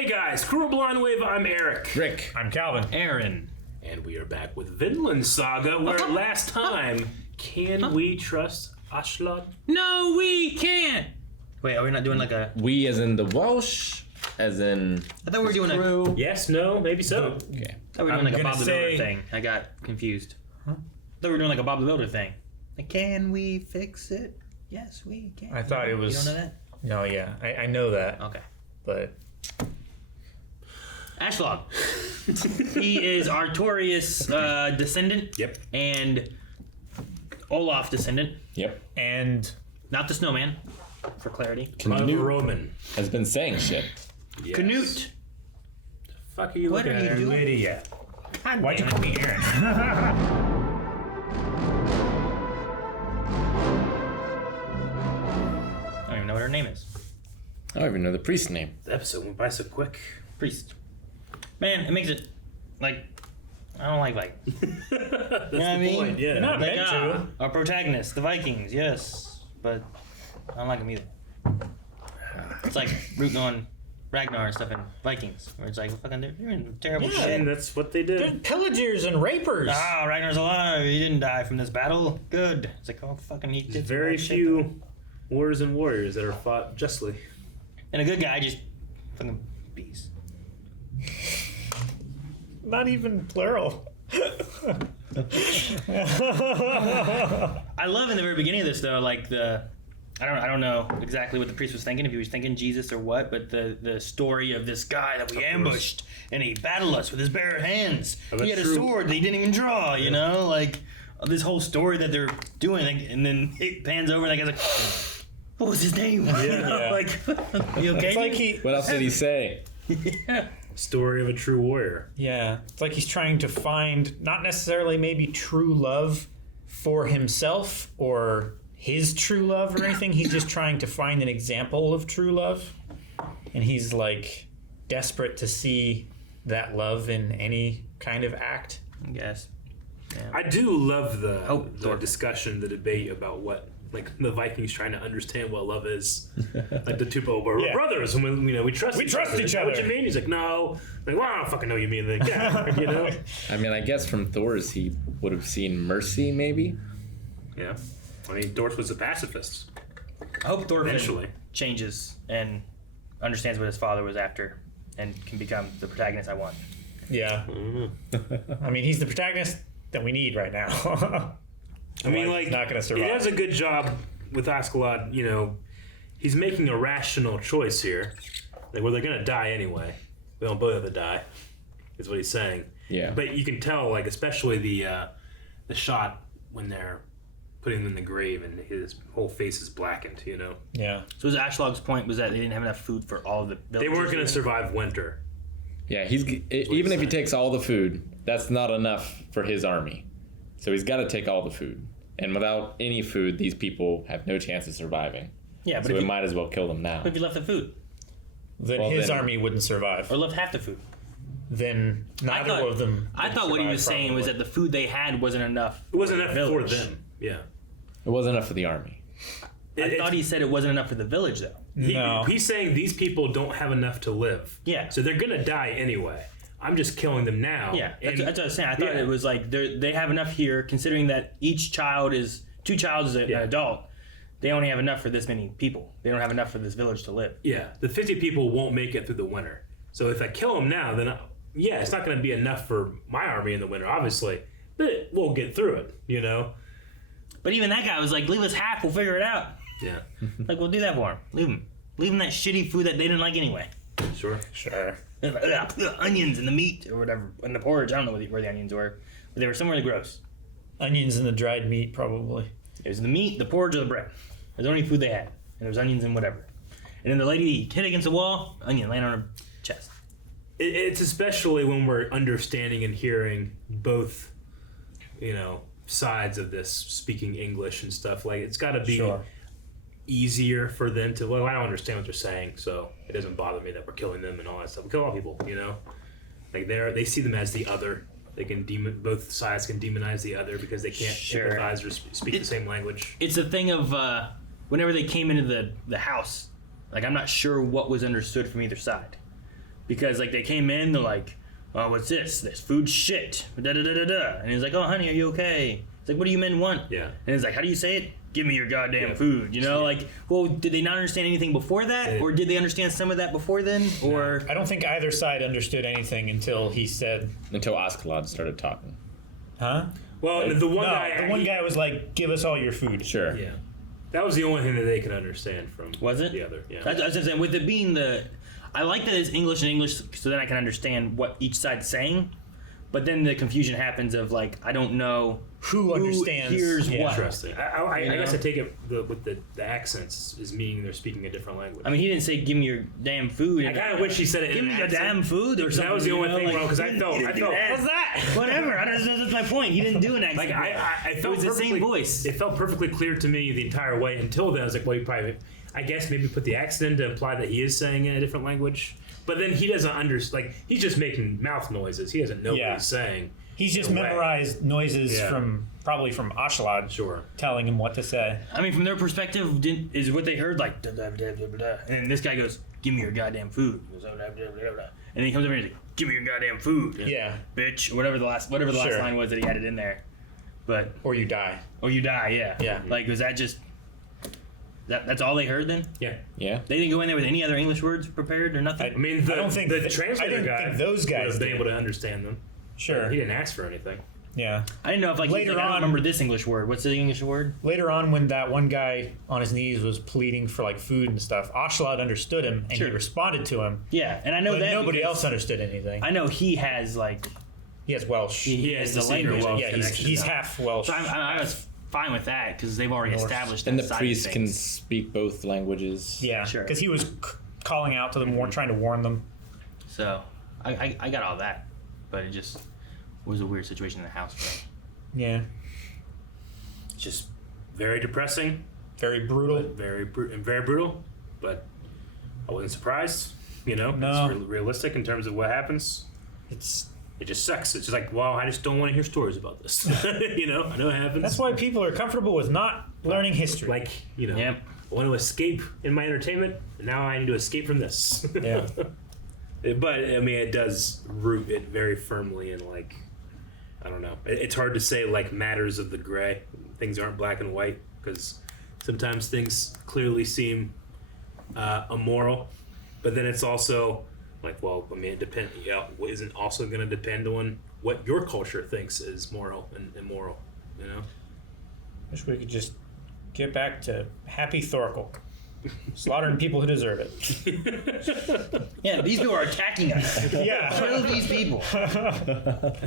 Hey guys, Crew of Blind Wave, I'm Eric. Rick. I'm Calvin. Aaron. And we are back with Vinland Saga, where last time, can we trust Aslak? No, we can't. Wait, are we not doing like a... We as in the Welsh, as in I thought we were doing crew. Yes, no, maybe so. Okay. I thought we were doing like a Bob the Builder thing. I got confused. Huh? I thought we were doing like a Bob the Builder thing. Like, can we fix it? Yes, we can. I thought it was... You don't know that? No, yeah. I know that. Okay. But... Ashlog. He is Artorias descendant. Yep. And Olaf descendant. Yep. And... Not the snowman, for clarity. Canute Roman. has been saying shit. Yes. Canute. The fuck are you What looking are you at? doing? Lydia. God Why'd you damn call it. me Aaron? I don't even know what her name is. I don't even know the priest's name. The episode went by so quick. Priest. Man, it makes it like I don't like Vikings. That's You know what I the mean? point, yeah. You're not Like meant to. our protagonist, the Vikings, yes, but I don't like them either. It's like rooting on Ragnar and stuff in Vikings, where it's like fucking they're doing terrible Yeah. shit. And that's what they They're did. pillagers and rapers. Ah, Ragnar's alive. He didn't die from this battle. Good. It's like, oh fucking, he There's did very some bad shit. few wars and warriors that are fought justly. And a good guy just fucking bees. Not even plural. I love in the very beginning of this though, like I don't know exactly what the priest was thinking, if he was thinking Jesus or what, but the story of this guy that we ambushed and he battled us with his bare hands. Oh, He that's had a true. sword that he didn't even draw, you know, like this whole story that they're doing, like, and then it pans over and that guy's like, what was his name? You know, Yeah. like, you okay? It's like dude? What else did he say? Yeah. Story of a true warrior. Yeah. It's like he's trying to find not necessarily maybe true love for himself or his true love or anything. He's just trying to find an example of true love. And he's like desperate to see that love in any kind of act. I guess. Yeah. I do love the Thor. discussion, the debate about what, like, the Vikings trying to understand what love is. Like, the two people, we're Yeah. brothers, and we trust We trust each Is that what other. you mean? He's like, no. Like, well, I don't fucking know what you mean. Like, yeah, you know? I mean, I guess from Thor's he would have seen mercy, maybe. Yeah. I mean, Dorf was a pacifist. I hope Thorfinn Eventually. changes and understands what his father was after and can become the protagonist I want. Yeah. I mean, he's the protagonist that we need right now. I mean, Otherwise, like, he's not going to he survive. does a good job with Askeladd, you know. He's making a rational choice here. Like, well, they're going to die anyway. We don't both have to die, is what he's saying. Yeah. But you can tell, like, especially the shot when they're putting him in the grave and his whole face is blackened, you know. Yeah. So his Ashlog's point was that they didn't have enough food for all of the They villagers. weren't going to survive winter. Yeah, even if he takes all the food, that's not enough for his army. So he's got to take all the food. And without any food, these people have no chance of surviving. Yeah, but So if we you, might as well kill them now. if you left the food Then Well, his then- army wouldn't survive. or left half the food. Then neither of them. I would thought what he survive, was saying was that probably. the food they had wasn't enough. It wasn't for enough the for village. them. Yeah. It wasn't enough for the army. I thought he said it wasn't enough for the village though. No. He's saying these people don't have enough to live. Yeah. So they're going to die anyway. I'm just killing them now. Yeah, that's And- what I was saying. I thought yeah. it was like they have enough here, considering that each child is an Yeah. adult. They only have enough for this many people. They don't have enough for this village to live. Yeah, the 50 people won't make it through the winter. So if I kill them now, then it's not going to be enough for my army in the winter, obviously. But we'll get through it, you know? But even that guy was like, "Leave us half. We'll figure it out." Yeah, Like, we'll do that for him. Leave him that shitty food that they didn't like anyway. sure. Sure. They're like, "Ugh, onions and the meat or whatever, and the porridge. I don't know where the onions were, but they were somewhere gross. Onions and the dried meat, probably. It was the meat, the porridge, or the bread. It was the only food they had, and there was onions and whatever. And then the lady hit against the wall, onion laying on her chest. It's especially when we're understanding and hearing both, you know, sides of this, speaking English and stuff. Like, it's got to be Sure. easier for them to, well, I don't understand what they're saying, so it doesn't bother me that we're killing them and all that stuff. We kill all people, you know? Like, they see them as the other. They can both sides can demonize the other because they can't Sure. empathize or speak the same language. It's a thing of whenever they came into the house, like, I'm not sure what was understood from either side. because like they came in, they're like, oh, what's this? This food's shit. Da da da da da. And he's like, oh, honey, are you okay? It's like, what do you men want? Yeah. And it's like, how do you say it? Give me your goddamn food. You know, like, well, did they not understand anything before that, or did they understand some of that before then, or? I don't think either side understood anything until he said, Until Askeladd started talking. huh? Well, the one guy. The one guy was like, give us all your food. Sure. Yeah. That was the only thing that they could understand from. Was it? The other. Yeah. That's what I'm saying. With it being I like that it's English and English, so then I can understand what each side's saying. But then the confusion happens of like, I don't know Who understands? hears what. Interesting. I You guess know? I take it with the accents is meaning they're speaking a different language. I mean, he didn't say, give me your damn food. I kind of wish he said it. Give in me an your accent. damn food or something. That was the only you know? thing, Like, bro. Because I he felt. didn't do that. What's that? Whatever. That's my point. He didn't do an accent. Like I felt it was the same voice. It felt perfectly clear to me the entire way until then. I was like, well, you probably, I guess maybe put the accent in to imply that he is saying it in a different language. But then he doesn't understand. Like he's just making mouth noises. He doesn't know what he's saying. He's just No way. memorized noises probably from Askeladd, Sure. telling him what to say. I mean, from their perspective, is what they heard like, da, da, da, da, da, da. And then this guy goes, give me your goddamn food. He goes, oh, da, da, da, da. And then he comes over and he's like, give me your goddamn food. Yeah. Bitch. Or whatever the last Sure. line was that he added in there. But, Or you die. or you die, yeah. Yeah. Like, was that just, that's all they heard then? Yeah. Yeah. They didn't go in there with any other English words prepared or nothing? I mean, the, I don't think the th- translator I didn't guy think those guys would have been did. able to understand them. Sure. He didn't ask for anything. Yeah. I didn't know if like, Later he's like, I on- don't remember this English word. What's the English word? Later on, when that one guy on his knees was pleading for like food and stuff, Askeladd understood him and Sure. he responded to him. Yeah, and I know But that nobody because else understood anything. I know he has like He has Welsh. he has has the the secret language. Welsh yeah, connection he's now. half Welsh. So I was fine with that because they've already Norse. established that And the side of priest can things. speak both languages. Yeah, Sure. because he was calling out to them, trying to warn them. So I got all that, but it just was a weird situation in the house. Bro. Yeah, Just very depressing, very brutal. very brutal. But I wasn't surprised. You know, No. it's realistic in terms of what happens. It's It just sucks. It's just like, well, I just don't want to hear stories about this. You know, I know it happens. that's why people are comfortable with not learning history. Like, you know, Yep. I want to escape in my entertainment, and now I need to escape from this. Yeah. But I mean, it does root it very firmly in like, I don't know. It's hard to say like matters of the gray. Things aren't black and white because sometimes things clearly seem immoral, but then it's also like, well, I mean, it depends. Yeah, isn't also going to depend on what your culture thinks is moral and immoral. You know. Wish we could just get back to happy Thorkel, slaughtering people who deserve it. Yeah, these people are attacking us. Yeah. Kill these people.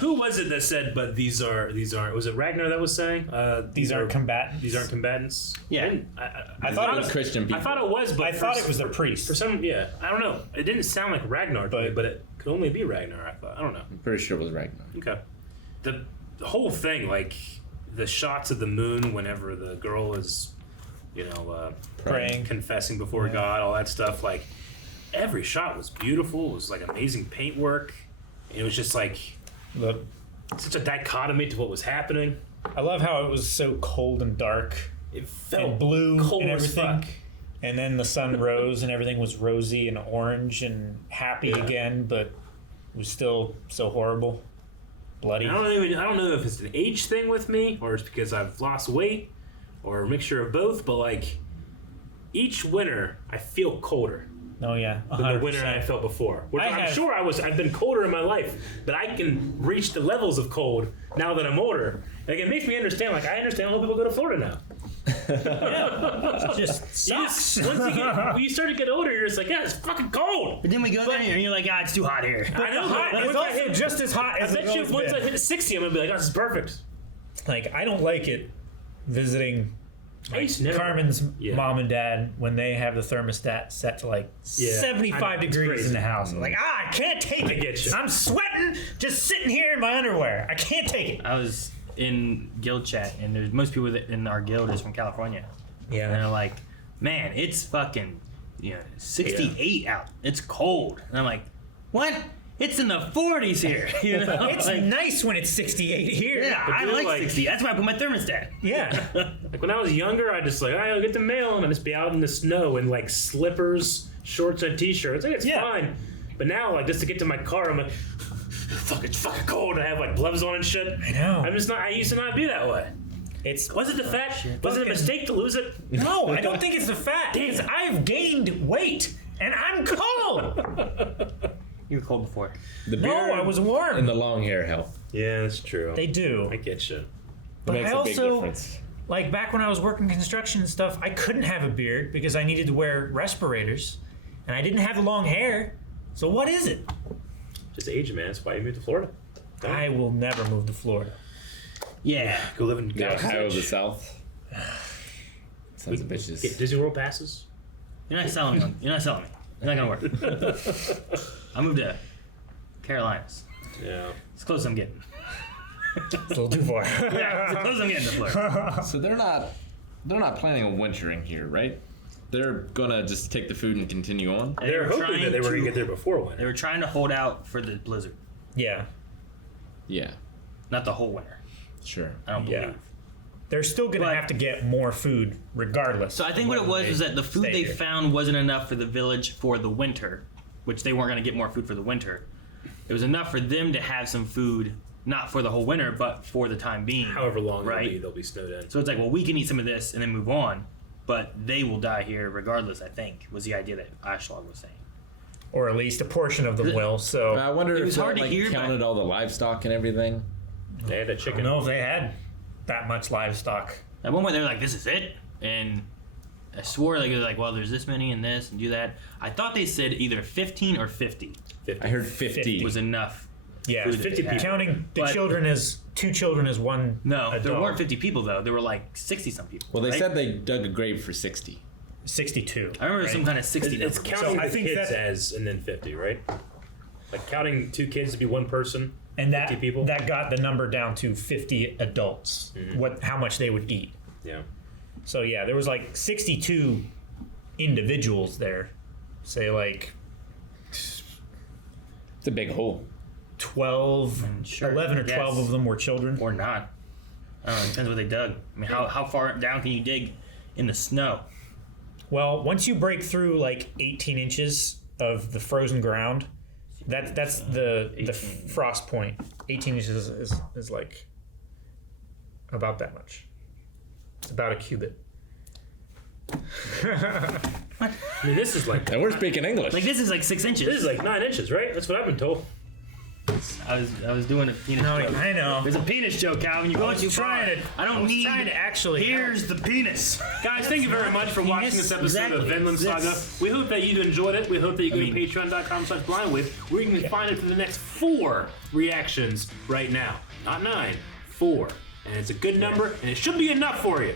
Who was it that said, "But these aren't"? Was it Ragnar that was saying? These aren't combatants. These aren't combatants. Yeah. I thought it was. Christian people. I thought it was, but I thought it was the priest. For some, yeah, I don't know. It didn't sound like Ragnar to me, but it could only be Ragnar. I thought. I don't know. I'm pretty sure it was Ragnar. Okay. The whole thing, like the shots of the moon whenever the girl is, you know, Praying. confessing before God, all that stuff. Like every shot was beautiful. It was like amazing paintwork. It was just like Look, such a dichotomy to what was happening. I love how it was so cold and dark It felt and blue cold and as everything. fuck. And then the sun rose and everything was rosy and orange and happy Yeah. again, but it was still so horrible, bloody. I don't know if it's an age thing with me or it's because I've lost weight or a mixture of both, but like each winter I feel colder Oh yeah, than the 100%. winter I felt before. Which I I'm have- sure I've been colder in my life, but I can reach the levels of cold now that I'm older. Like it makes me understand. Like I understand why people go to Florida now. It just You sucks. just, when you start to get older, you're just like, yeah, it's fucking cold. But then we go there and you're like, ah, it's too hot here. I know. Hot- but it's once I also hit- just as hot I as bet it's you always once I been. hit 60, I'm gonna be like, oh, this is perfect. Like I don't like it visiting I used to never- Carmen's Yeah. mom and dad when they have the thermostat set to like Yeah, I 75 know, it's degrees crazy. in the house. I'm like, I can't take it. get you. I'm sweating just sitting here in my underwear. I can't take it. I was in guild chat and there's most people in our guild is from California. And they're like, man, it's fucking 68 out. It's cold. And I'm like, what? It's in the 40s here. You know? It's Like, nice when it's 68 here. yeah, I dude, like like- 60. That's why I put my thermostat. Yeah. Like when I was younger, I just like, I'll get the mail and I'd just be out in the snow in like slippers, shorts, and t-shirts. Like, it's Yeah. fine. But now, like, just to get to my car, I'm like, fuck, it's fucking cold. And I have like gloves on and shit. I know. I'm just not. I used to not be that way. Was it the fat? Was it a mistake to lose it? No, I don't think it's the fat. Damn. It's I've gained weight and I'm cold. You were cold before. The No, beard I was warm. and the long hair help. Yeah, that's true. They do. I get you. It But makes I a big also, difference. like back when I was working construction and stuff, I couldn't have a beard because I needed to wear respirators, and I didn't have the long hair. So what is it? Just age, man. That's why you moved to Florida. I will never move to Florida. Yeah. Go live in The Ohio of the South. Sons of Get bitches. Disney World passes. You're not selling me. You're not selling me. It's not gonna work. I moved to Carolinas. Yeah. It's close as I'm getting. It's a little too far. Yeah, it's close as I'm getting to Florida. So they're not planning on wintering here, right? They're gonna just take the food and continue on. And They were hoping trying that they were going to- to get there before They winter. were trying to hold out for the blizzard, Yeah, Yeah, not the whole winter. sure. I don't believe. yeah. They're still gonna But- have to get more food regardless. So I think what it was that the food stay they here. found wasn't enough for the village for the winter, which they weren't going to get more food for the winter. It was enough for them to have some food, not for the whole winter, but for the time being. However long right? they'll be snowed in. So it's like, well, we can eat some of this and then move on, but they will die here regardless, I think, was the idea that Ashlog was saying. or at least a portion of them will. So I wonder It if was they hard to like, hear, counted but- all the livestock and everything. They had a I chicken. don't know if they had that much livestock. At one point, they were like, this is it. And I swore, like, it was like, well, there's this many and this and do that. I thought they said either 15 or 50 I heard 50. was enough. Yeah, Food that 50 they had. counting the But- children as 2 children as one. No, there adult. weren't 50 people, though. There were like 60 some people. Well, they right? said they dug a grave for 60. 62. I remember right? some kind of 60 It's number. counting So I the think kids that- as and then 50, right? Like counting 2 kids to be 1 person. And that 50 people? that got the number down to 50 adults. How much they would eat. Yeah. So yeah, there was like 62 individuals there. Say like It's a big hole. 12, Sure, 11 or yes. 12 of them were children. Or not. I don't know. It depends what they dug. I mean, how far down can you dig in the snow? Well, once you break through like 18 inches of the frozen ground, that's the 18. frost point. 18 inches is like about that much. It's about a cubit. I mean, this is like And we're speaking English. Like, this is like 6 inches. this is like 9 inches, right? That's what I've been told. I was doing a penis joke. I know. There's a penis joke, Calvin. You're going too far. I was trying to actually. Here's the penis. Guys, thank you very much for watching this episode Exactly. of Vinland Saga. That's- We hope that you enjoyed it. We hope that you go to patreon.com/blindwidth, where you can find it for the next 4 reactions right now. Not 9, 4. And it's a good number, and it should be enough for you.